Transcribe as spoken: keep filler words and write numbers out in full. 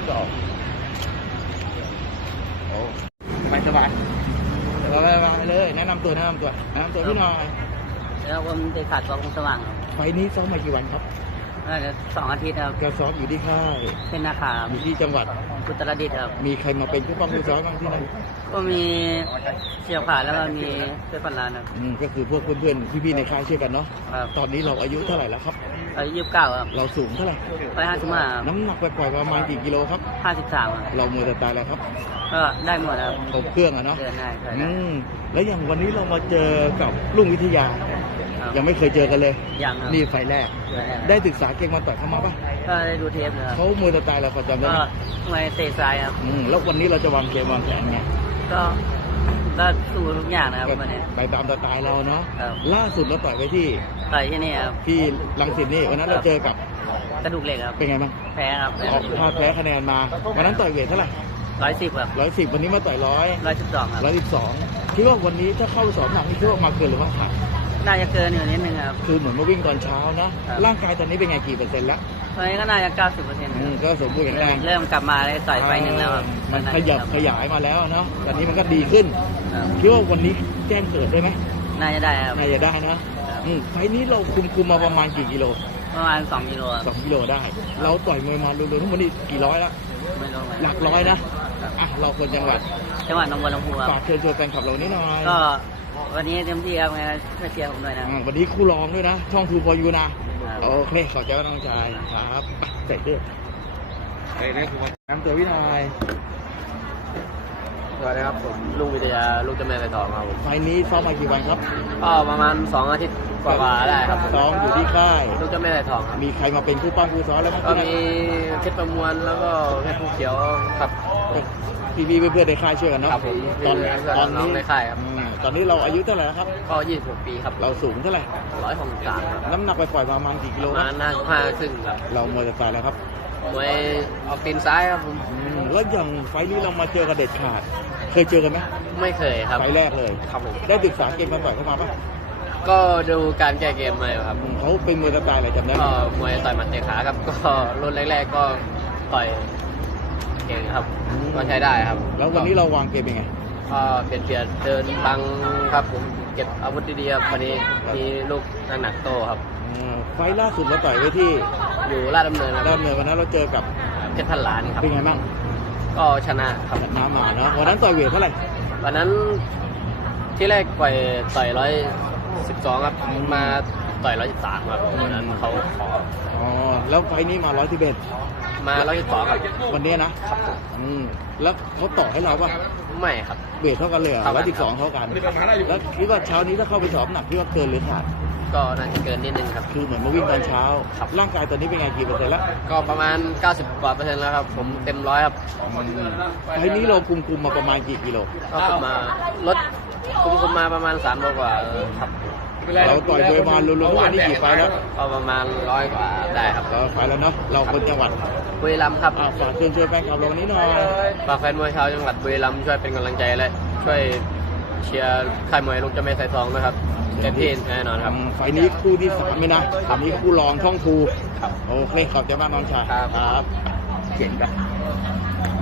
สองโอ้ไปสบายสบายสบายเลยแนะนำตัวแนะนำตัวแนะนำตัวพี่หน่อยแล้วผมเด็กขาดตัวคงสว่างครับไฟนี้ซ้อมมากี่วันครับน่าจะสองอาทิตย์ครับก็ซ้อมอยู่ที่ค่ายเป็นนาขาอยู่ที่จังหวัดอุตรดิตถ์ครับมีใครมาเป็นผู้ป้องผู้ซ้อมบ้างที่นั่นก็มีเชียวขาดแล้วก็มีเพื่อนพันล้านครับอืมก็คือพวกเพื่อนๆพี่ๆในค่ายช่วยกันเนาะครับตอนนี้เราอายุเท่าไหร่แล้วครับอายุยี่สิบเก้าครับเราสูงเท่าไหร่ร้อยห้าสิบห้าน้ำหนักปล่อยๆประมาณกี่กิโลครับห้าสิบสามครับเรามือจะตายแล้วครับก็ได้หมดครับครบเครื่องอะเนาะเดินได้ใช่อืมแล้วอย่างวันนี้เรามาเจอกับลุงวิทยาครับยังไม่เคยเจอกันเลยยังครับนี่ไฟแรกเดินได้ได้ศึกษาเก่งมาต่อยเขามาปะก็ได้ดูเทปนะครับเขามือจะตายเราประจำได้ก็ไหมไม่เตะซ้ายครับอืมแล้ววันนี้เราจะวางเกมวางแผนไงก็ก็สู้ทุกอย่างนะครับวันนี้ไปตามสไตล์เราเนาะครับล่าสุดเราต่อยไปที่ต่อยที่นี่ครับที่ลังสิตนี่วันนั้นเราเจอกับกระดูกเหล็กครับเป็นไงบ้างแพ้ครับออกพลาดแพ้คะแนนมาวันนั้นต่อยเวทเท่าไหร่ร้อยสิบครับร้อยสิบวันนี้มาต่อยร้อยร้อยสิบสองครับร้อยสิบสองคิดว่าวันนี้ถ้าเข้าสอบหนักนี่คิดว่ามาเกินหรือว่าขาดน่าจะเกินอยู่นิดนึงครับคือเหมือนมาวิ่งตอนเช้านะครับ ร่างกายตอนนี้เป็นไงกี่เปอร์เซ็นต์แล้วตอนนี้ก็น่าจะเก้าสิบเปอร์เซ็นต์อืมก็สมบูรณ์แข็งแรงเริ่มกลับมาได้ต่อยไฟหนึ่งแล้วครับมันขยับขยายมาแล้วเนาะตอนนี้มันก็ดีขึ้นครับคิดว่าวันนี้แจ้งเกิดได้ไหมน่าจะได้ครับน่าจะได้นะอืมไฟล์นี้เราคุมคุมมาประมาณกี่กิโลประมาณสองกิโลครับสองกิโลได้ เราต่อยมวยมารวมๆทั้งหมดนี่กี่ร้อยละไม่รู้เหมือนหลักร้อยนะอ่ะเราคนจังหวัดจังหวัดหนองบัวลำพูครับฝากเชิญชวนแฟนคลับเรานิดหน่อยก็วันนี้เต็มที่ครับไงช่วยเชียร์ผมหน่อยนะอ่าวันนี้คู่รองด้วยนะ ช่องทูพอยูนะครับโอเคขอบใจน้องชายครับไปเสร็จด้วยไปเรียกน้ำตัวพี่หน่อยสวัสดีครับผมลุงวิทยาลูกเจ้าแม่ไก่ทองครับผมไฟล์นี้ซ้อมมากี่วันครับก็ประมาณสองอาทิตย์กว่าๆได้ครับผมซ้อมอยู่ที่ค่ายลูกเจ้าแม่ไก่ทองครับมีใครมาเป็นคู่ป้องคู่ซ้อมแล้วบ้างก็มีเพชรประมวลแล้วก็เพชรภูเขียวครับพี่พี่ๆเพื่อนๆในค่ายช่วยกันเนาะครับผมตอนเพื่อนๆตอนน้อนี้งในค่ายครับอืมตอนนี้เราอายุเท่าไหร่แล้วครับก็ยี่สิบหกปีครับเราสูงเท่าไหร่ร้อยหกสิบสามครับน้ำหนักไปปล่อยประมาณกี่กิโลประคมารัณบหน้าห้าครึ่งครับเราเมื่อจะตายแล้วครับมวยออกตีนซ้ายครับผมอืมแล้วอย่างไฟล์นี้เรามาเจอกับเด็ดขาด เคยเจอกันไหมไม่เคยครับไฟล์แรกเลยครับผมได้ศึกษาเกมการต่อยเข้ามาปะก็ดูการแก้เกมมาอยู่ครับอืมเขาเป็นมวยสไตล์อะไรจำได้ไหมก็มวยต่อยหมัดเตะขาครับ ก็รุ่นแรกๆก็ต่อยเก่งครับก็ใช้ได้ครับแล้ววันนี้เราวางเกมยังไงก็เปลี่ยนเปลี่ยนเดินบังครับผมเก็บอาวุธดีๆครับวันนี้มีลูกหนักๆโตครับอืมไฟล์ล่าสุดเราต่อยไว้ที่อยู่ลาดดำเนินครับเริ่มเลยวันนั้นเราเจอกับเพชรพันล้านครับเป็นไงบ้างก็ชนะครับชนะมาเนาะวันนั้นต่อยเวทเท่าไหร่วันนั้นที่แรกปล่อยต่อยร้อยสิบสองครับมาต่อยร้อยสิบสามครับวันนั้นเขาขออ๋อแล้วไฟล์นี้มาร้อยสิบเอ็ดมาร้อยสิบสองครับวันนี้นะครับผมอืมแล้วเขาต่อให้เราปะไม่ครับเวทเท่ากันเลยเหรอเท่ากัร้อน ยสิบสองเท่ากันแล้วคิดว่าเช้านี้ถ้าเข้าไปสอบหนักคิดว่าเกินหรือขาดก็น่าจะเกินนิดนึงครับคือเหมือนมาวิ่งตอนเช้าครับร่างกายตอนนี้เป็นไงกี่เปอร์เซ็นต์แล้วก็ประมาณเก้าสิบกว่าเปอร์เซ็นต์แล้วครับผมเต็มร้อยครับไฟล์นี้เราคุมคุมมาประมาณกี่กิโลก็ขึ้นมาลดคุมคุมมาประมาณสามโลกว่าเออครับเราต่อยโดยมารวมๆทุกวันนี้กี่ไฟล์แล้วก็ประมาณร้อยกว่าได้ครับเราไฟล์แล้วเนาะเราคนจังหวัดบุรีรัมย์ครับอ่ะฝากเชิญชวนแฟนคลับเราวันนี้หน่อยฝากแฟนมวยชาวจังหวัดบุรีรัมย์ช่วยเป็นกำลังใจและช่วยเชียร์ค่ายมวยลูกเจ้าแม่สายทองนะครับเต็มที่แน่นอนครับอืมไฟล์นี้คู่ที่สามเลยนะอันนี้คู่รองช่องทูครับโอเคขอบใจมากน้องชายครับครับเก่งครับ